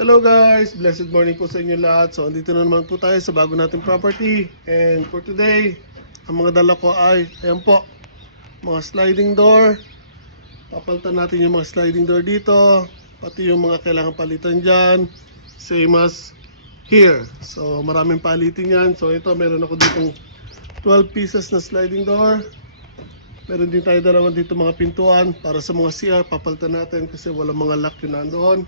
Hello guys! Blessed morning po sa inyo lahat. So, andito na naman po tayo sa bago nating property. And for today, ang mga dala ko ay, ayan po, mga sliding door. Papalitan natin yung mga sliding door dito. Pati yung mga kailangan palitan dyan. Same as here. So, maraming palitin yan. So, ito, meron ako ditong 12 pieces na sliding door. Meron din tayo dalawa dito mga pintuan para sa mga CR. Papalitan natin kasi walang mga lock yun nandoon.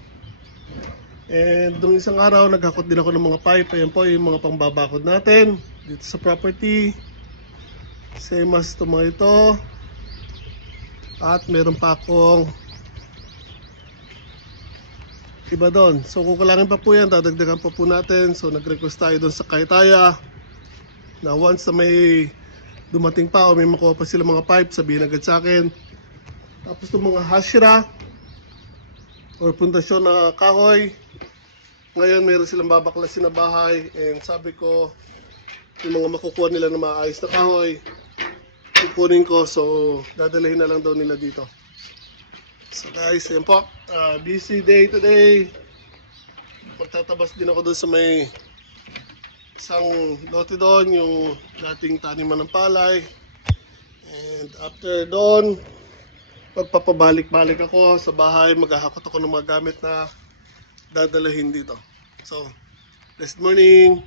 And nung isang araw, naghakot din ako ng mga pipe. Ayan po yung mga pangbabakod natin dito sa property. Same as ito mga ito. At meron pa akong iba doon. So kukulangin pa po yan, dadagdagan pa po natin. So nag-request tayo doon sa Kaitaya na once na may dumating pa o may makuha pa sila mga pipe, sabihin agad sa akin. Tapos itong mga hashira or pundasyon na kahoy, ngayon meron silang babaklasin na bahay and sabi ko yung mga makukuha nila na maayos na kahoy kukunin ko so dadalhin na lang daw nila dito. So guys yan po. Ah, busy day today. Magtatabas din ako doon sa may isang lote doon yung dating taniman ng palay. And after doon pagpapabalik-balik ako sa bahay. Maghahakot ako ng mga gamit na dadalahin dito. So, blessed morning!